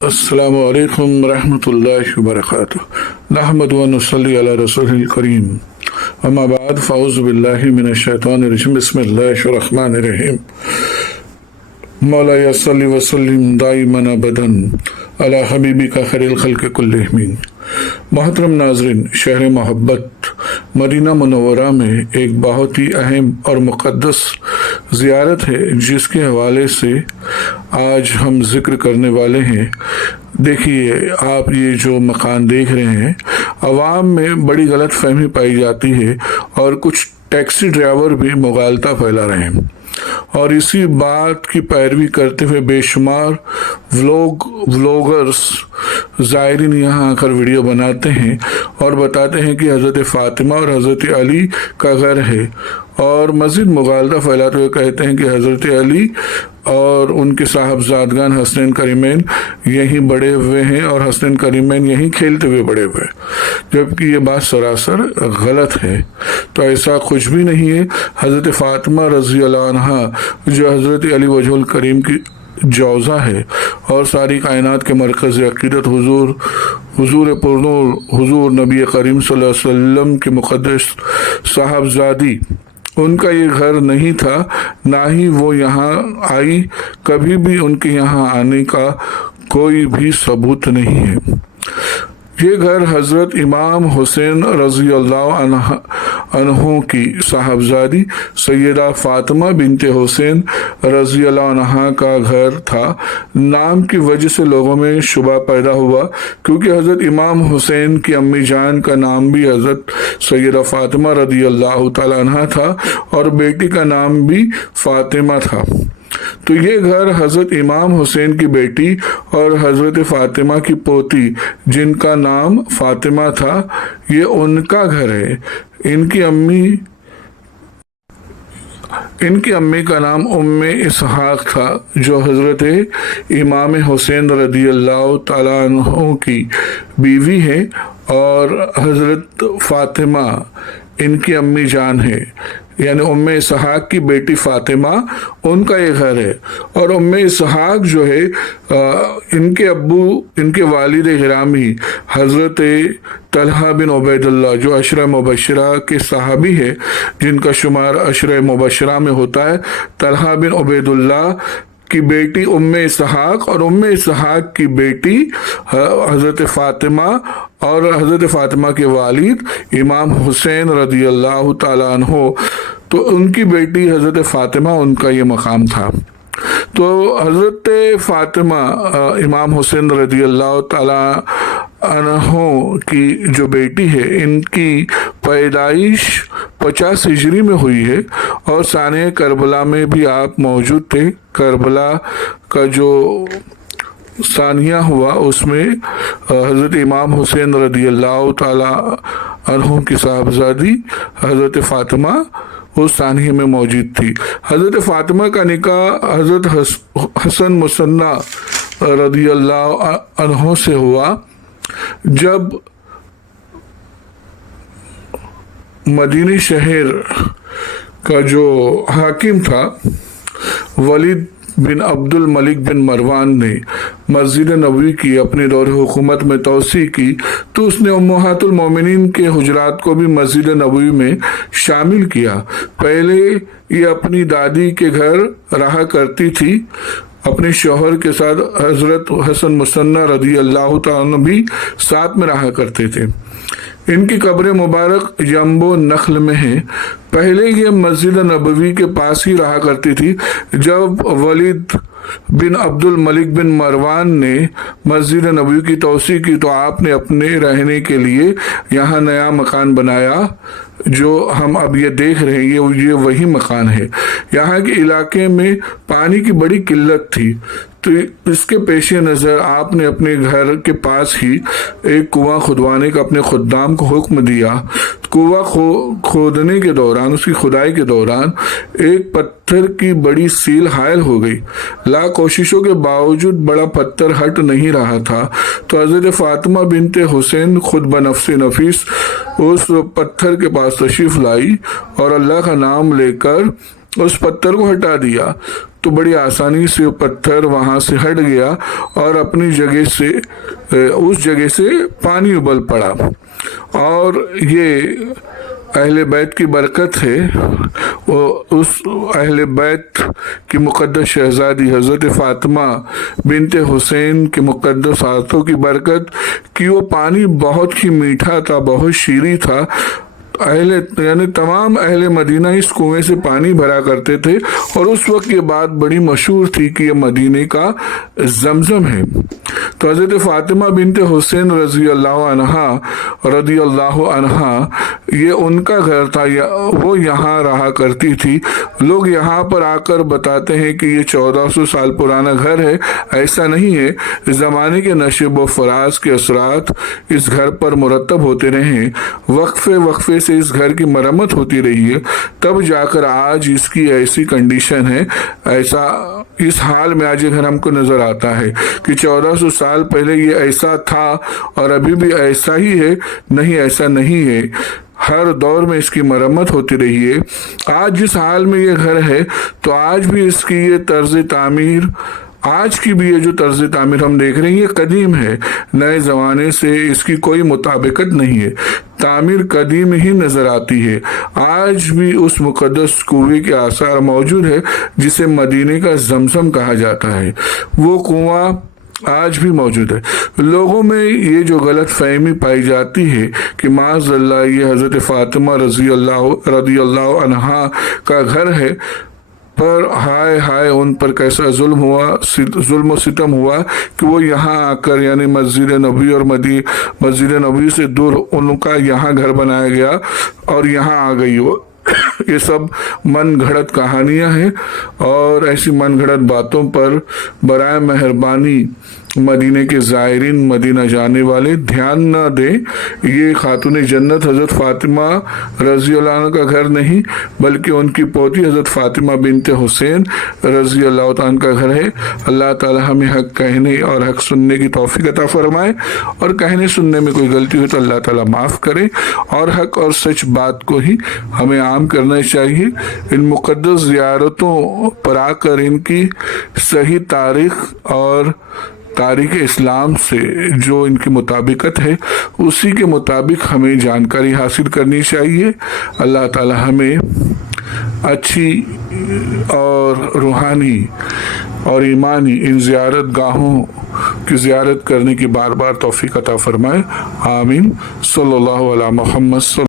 अस्सलामु अलैकुम रहमतुल्लाहि व बरकातुहू नहमदु व नुसल्ली अला रसूलिल करीम अम्मा बाद फ़अऊज़ु बिल्लाहि मिनश शैतानिर रजीम बिस्मिल्लाहिर रहमानिर रहीम मौलाया सल्लि व सल्लिम दाइमन अबदन अला हबीबिका खैरिल खल्क़ि कुल्लिहिम। मोहतरम नाज़रीन, शहर मोहब्बत मदीना मुनव्वरा में एक बहुत ही अहम और मुक़द्दस ज़ियारत है जिसके हवाले से आज हम ज़िक्र करने वाले हैं। देखिए, आप ये जो मकान देख रहे हैं, अवाम में बड़ी गलत फहमी पाई जाती है और कुछ टैक्सी ड्राइवर भी मुगालता फैला रहे हैं और इसी बात की पैरवी करते हुए बेशुमार व्लॉगर्स ज़ायरीन यहाँ आकर वीडियो बनाते हैं और बताते हैं कि हज़रत फ़ातिमा और हज़रत अली का घर है और मज़ीद मुगालता फैलाते हुए कहते हैं कि हज़रत अली और उनके साहबजादगान हसनैन करीमैन यहीं बड़े हुए हैं और हसनैन करीमैन यहीं खेलते हुए बड़े हुए, जबकि ये बात सरासर गलत है। तो ऐसा कुछ भी नहीं है। हज़रत फ़ातिमा रज़ी अल्लाह अन्हा जो हज़रत अली वजहुल करीम की जौज़ा है और सारी कायनात के मरकज़ अक़ीदत हुज़ूर पुरनूर हुज़ूर नबी करीम सल्लल्लाहु अलैहि वसल्लम की मुक़द्दस साहबजादी, उनका ये घर नहीं था, ना ही वो यहाँ आई, कभी भी उनके यहाँ आने का कोई भी सबूत नहीं है। ये घर हज़रत इमाम हुसैन रज़ी अल्लाह अन्हु की साहबजादी सैयदा फ़ातिमा बिनते हुसैन रज़ी अल्लाह अन्हा का घर था। नाम की वजह से लोगों में शुबा पैदा हुआ क्योंकि हज़रत इमाम हुसैन की अम्मी जान का नाम भी हज़रत सैयदा फ़ातिमा रज़ी अल्लाह तआला अन्हा था और बेटी का नाम भी फ़ातिमा था। तो ये घर हज़रत इमाम हुसैन की बेटी और हज़रत फ़ातिमा की पोती जिनका नाम फ़ातिमा था, ये उनका घर है। इनकी अम्मी का नाम उम्मे इसहाक था जो हज़रत इमाम हुसैन रज़ी अल्लाह तआला अन्हु की बीवी है और हज़रत फ़ातिमा इनकी अम्मी जान है, यानी उम्मे इसहाक की बेटी फ़ातिमा, उनका ये घर है। और उम्मे इसहाक जो है इनके अब्बू, इनके वालिद गिरामी हज़रत तलहा बिन उबैदुल्लाह जो अशरा मुबशरा के सहाबी है, जिनका शुमार अशरा मुबशरा में होता है, तलहा बिन उबैदुल्लाह की बेटी उम्मे इसहाक और उम्मे इसहाक की बेटी हज़रत फ़ातिमा और हज़रत फ़ातिमा के वालिद इमाम हुसैन रज़ी अल्लाह तआला अन्हु, तो उनकी बेटी हज़रत फ़ातिमा, उनका ये मकाम था। तो हज़रत फ़ातिमा इमाम हुसैन रज़ी अल्लाह तआला अन्हु की जो बेटी है, इनकी पैदाइश 50 हिजरी में हुई है और साने करबला में भी आप मौजूद थे। करबला का जो सानिया हुआ उसमें हज़रत इमाम हुसैन रज़ी अल्लाह तआला अन्हु की साहबजादी हज़रत फ़ातिमा उस सानिया में मौजूद थी। हज़रत फ़ातिमा का निकाह हज़रत हसन मुसन्ना रज़ी अल्लाह अन्हु से हुआ जब मदीनी शहर का जो हाकिम था वलीद बिन अब्दुल मलिक बिन मरवान ने मस्जिद नबवी की अपने दौर हुकूमत में तोसी की, तो उसने उम्महातुल मोमिनीन के हुजरात को भी मस्जिद नबवी में शामिल किया। पहले ये अपनी दादी के घर रहा करती थी, अपने शौहर के साथ हज़रत हसन मुसन्ना रज़ी अल्लाह तआला भी साथ में रहा करते थे। इनकी कब्र मुबारक यम्बो नखल में है। पहले ये मस्जिद नबवी के पास ही रहा करती थी। जब वलीद बिन अब्दुल मलिक बिन मरवान ने मस्जिद नबवी की तोसी की तो आपने अपने रहने के लिए यहाँ नया मकान बनाया जो हम अब ये देख रहे हैं। ये वही मकान है। यहाँ के इलाके में पानी की बड़ी किल्लत थी, तो इसके पेश नज़र आपने अपने घर के पास ही एक कुआं खुदवाने का अपने खुद्दाम को हुक्म दिया। कुआं खोदने के दौरान, उसकी खुदाई के दौरान एक पत्थर की बड़ी सील हायल हो गई। लाख कोशिशों के बावजूद बड़ा पत्थर हट नहीं रहा था, तो हज़रत फ़ातिमा बिनते हुसैन खुद बनफ्से नफीस उस पत्थर के पास तशरीफ़ लाई और अल्लाह का नाम लेकर اس پتھر کو ہٹا دیا تو بڑی آسانی سے وہ پتھر وہاں سے ہٹ گیا اور اپنی جگہ سے اس جگہ سے پانی ابل پڑا۔ اور یہ اہل بیت کی برکت ہے، اس اہل بیت کی مقدس شہزادی حضرت فاطمہ بنت حسین کے مقدس ہاتھوں کی برکت کہ وہ پانی بہت ہی میٹھا تھا، بہت شیریں تھا۔ یعنی تمام اہل مدینہ اس کنویں سے پانی بھرا کرتے تھے، اور اس وقت یہ بات بڑی مشہور تھی کہ یہ مدینے کا زمزم ہے۔ تو حضرت فاطمہ بنت حسین رضی اللہ عنہا یہ ان کا گھر تھا، وہ یہاں رہا کرتی تھی۔ لوگ یہاں پر آ کر بتاتے ہیں کہ یہ 1400 سال پرانا گھر ہے، ایسا نہیں ہے۔ زمانے کے نشیب و فراز کے اثرات اس گھر پر مرتب ہوتے رہے، وقفے سے اس گھر کی مرمت ہوتی رہی ہے، تب جا کر آج اس کی ایسی کنڈیشن ہے، اس حال میں آج یہ گھر ہم کو نظر آتا ہے کہ 1400 سال پہلے یہ ایسا تھا اور ابھی بھی ایسا ہی ہے، نہیں ایسا نہیں ہے۔ ہر دور میں اس کی مرمت ہوتی رہی ہے۔ آج جس حال میں یہ گھر ہے تو آج بھی اس کی یہ طرز تعمیر، آج کی بھی یہ جو طرز تعمیر ہم دیکھ رہے ہیں یہ قدیم ہے، نئے زمانے سے اس کی کوئی مطابقت نہیں ہے، تعمیر قدیم ہی نظر آتی ہے۔ آج بھی اس مقدس کنویں کے آثار موجود ہے جسے مدینے کا زمزم کہا جاتا ہے، وہ کنواں آج بھی موجود ہے۔ لوگوں میں یہ جو غلط فہمی پائی جاتی ہے کہ معاذ اللہ یہ حضرت فاطمہ رضی اللہ عنہا کا گھر ہے، پر ہائے ان پر کیسا ظلم و ستم ہوا کہ وہ یہاں آ کر، یعنی مسجد نبوی اور مسجد نبوی سے دور ان کا یہاں گھر بنایا گیا اور یہاں آ گئی وہ۔ یہ سب من گھڑت کہانیاں ہیں، اور ایسی من گھڑت باتوں پر برائے مہربانی مدینے کے زائرین، مدینہ جانے والے دھیان نہ دیں۔ یہ خاتون جنت حضرت فاطمہ رضی اللہ عنہ کا گھر نہیں، بلکہ ان کی پوتی حضرت فاطمہ بنت حسین رضی اللہ عنہ کا گھر ہے۔ اللہ تعالی ہمیں حق کہنے اور حق سننے کی توفیق عطا فرمائے، اور کہنے سننے میں کوئی غلطی ہو تو اللہ تعالی معاف کرے، اور حق اور سچ بات کو ہی ہمیں عام کرنا چاہیے۔ ان مقدس زیارتوں پر آ کر ان کی صحیح تاریخ اور تاریخ اسلام سے جو ان کی مطابقت ہے اسی کے مطابق ہمیں جانکاری حاصل کرنی چاہیے۔ اللہ تعالی ہمیں اچھی اور روحانی اور ایمانی ان زیارت گاہوں کی زیارت کرنے کی بار بار توفیق عطا فرمائے۔ آمین۔ صلی اللہ علی محمد